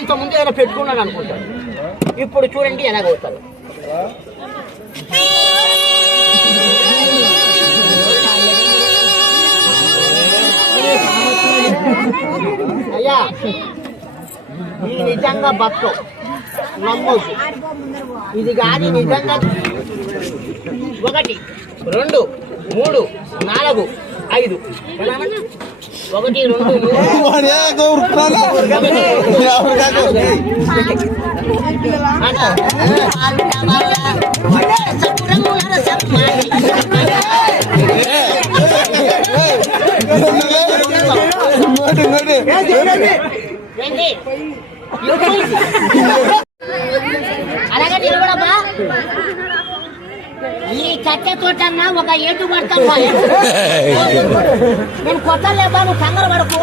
ఇంత ముందు ఏదైనా పెట్టుకున్నాడు అనుకుంటాడు. ఇప్పుడు చూడండి ఎలాగవుతాడు. అయ్యా ఇది నిజంగా బతుకు నమ్మొద్దు. ఇది కానీ నిజంగా 1 2 3 4 5 1 2 అలాగే నిలబడబ్బా. ఈ కట్టె తోటన్నా ఒక ఏటు పడతాను. నేను కొత్త లేబా, నువ్వు కంగారు పడకు.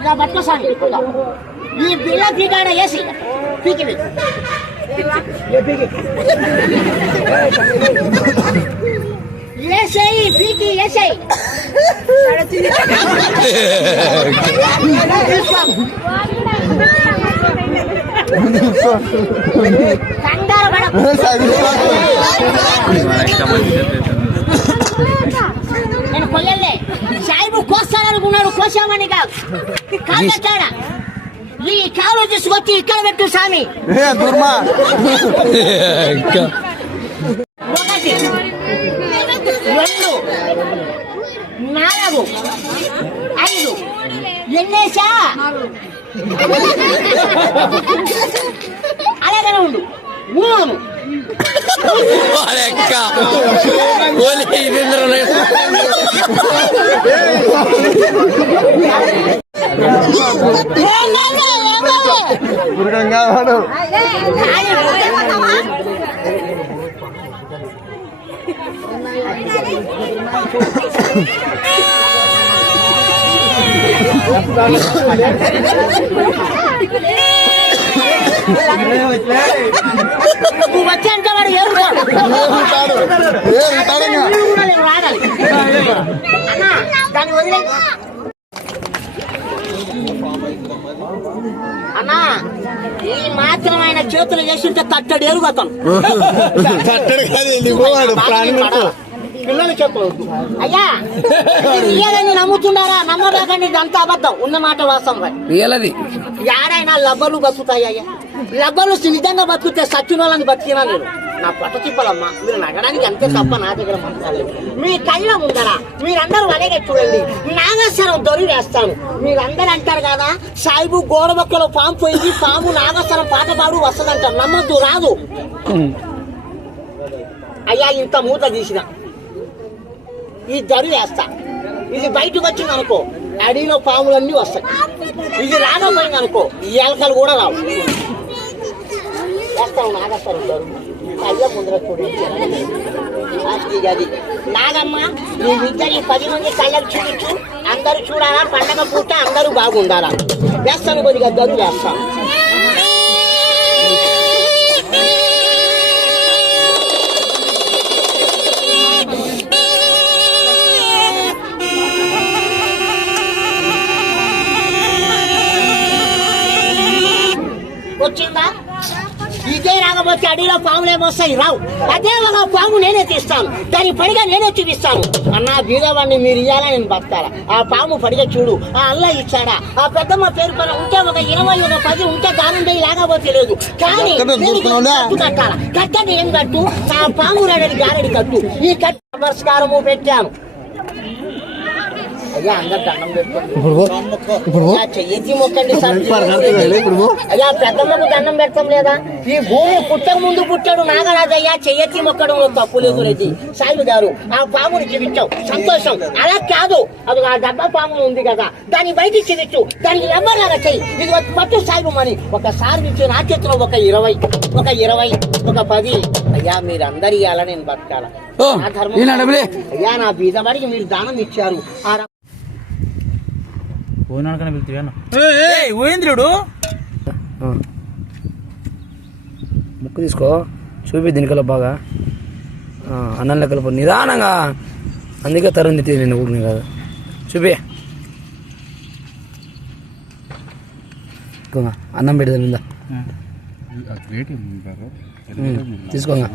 ఇలా పట్టుకోసాను. ఈ బిల్ల పీకాడ వేసి పీకి వేసేయి, పీకి వేసేయి. కంగారు పడకు. నేను కొయ్యలే. సాయిబు కోస్తాననుకున్నాడు, కోసామని కాదు. కాదా ఈ కాలు తీసుకొచ్చి ఇక్కడ పెట్టు స్వామి. 1 2 4 5 ఎన్నేసా అలాగనే ఉండు. 3 నువ్వు వచ్చేంత వాడు రాడాలి అన్నా. దాన్ని వదిలే అన్నా. ఈ మాత్రం ఆయన చేతులు చేసింటే తట్టడు ఎరుగతాను. పిల్లలు చెప్పవద్దు అయ్యా. రియలని నమ్ముతున్నారా? నమ్మలేకండి. ఇదంతా అబద్ధం. ఉన్న మాట వాస్తవం. ఏడైనా లబ్బలు బతుకుతాయి అయ్యా. లబ్బలు నిజంగా బతుకుతే సచ్చిన వాళ్ళని బతికినా నేను నా పట్ట తిప్పలమ్మా. మీరు నగడానికి అంతే తప్ప నా దగ్గర మాట్లాడలేదు. మీ కళ్ళ ముందరా మీరందరూ అలాగే చూడండి. నాగస్వరం దొరి వేస్తాను. మీరందరూ అంటారు కదా సాయిబు గోడ మొక్కలో పాము పోయింది, పాము నాగస్వరం పాట పాడు వస్తుందంటారు. నమ్మద్దు, రాదు అయ్యా. ఇంత మూత తీసిన ఈ దరి వేస్తా. ఇది బయటకు వచ్చింది అనుకో, అడిలో పాములన్నీ వస్తాయి. ఇది రాకపోయింది అనుకో, ఈ ఎలకలు కూడా రావు. వేస్తాను నాగస్వరం దొరు. అయ్యా ముందర చూడండి. అది నాగమ్మ నీ ఇద్దరి 10 మంది కళ్ళకు చూపించు. అందరూ చూడాలా, పండగ పూట అందరూ బాగుండాలా. వేస్తాను కొద్దిగా దరు వేస్తాను. వచ్చిందా? ఇదే రాకపోతే అడిలో పాములు ఏమొస్తాయి? రావు. అదే ఒక పాము నేనే తీస్తాను, దాని పడిగా నేనే చూపిస్తాను. అన్నా బీదవాడిని మీరు ఇయ్యాలా, నేను బతాలా. ఆ పాము పడిగా చూడు. ఆ అల్లా ఇచ్చాడా? ఆ పెద్దమ్మ పేరు పైన ఉంటే ఒక 20 ఒక 10 ఉంటే దానం చేయి, లేకపోతే లేదు. కానీ కట్టాలా? కట్టని ఏం కట్టు? ఆ పాము రెడని గారెడి కట్టు. ఈ కట్టు నమస్కారము పెట్టాను అయ్యా. అందరు దండం పెట్టుకోండి. చెయ్యి మొక్కండి సార్. అయ్యా పెద్దమ్మకు దండం పెడతాం లేదా? ఈ భూమి పుట్టక ముందు పుట్టాడు నాగరాజయ్యా. చెయ్యి మొక్కడం తప్పు లేదు. రెడ్డి సాయిబు గారు ఆ పాముని చూపించావు, సంతోషం. అలా కాదు, అది ఆ డబ్బా పాము ఉంది కదా, దాన్ని బయటికి చూపించు. దానికి నెంబర్లాగా చెయ్యి. ఇది పట్టు సాయిబు మని ఒకసారి ఇచ్చి నా చేతిలో ఒక 20 ఒక 10. అయ్యా మీరందరూ ఇవ్వాలా, నేను బతకాల. నా ధర్మం అయ్యా. నా బీదవాడికి మీరు దానం ఇచ్చారు. ఊరేంద్రుడు ముక్కు తీసుకో, చూపి దీనికల్లా బాగా అన్నం లెక్కలు నిదానంగా. అందుకే తరుంది నేను ఊరిని కాదు. చూపి తీసుకోగా అన్నం పెడదాం ఉందా తీసుకోగా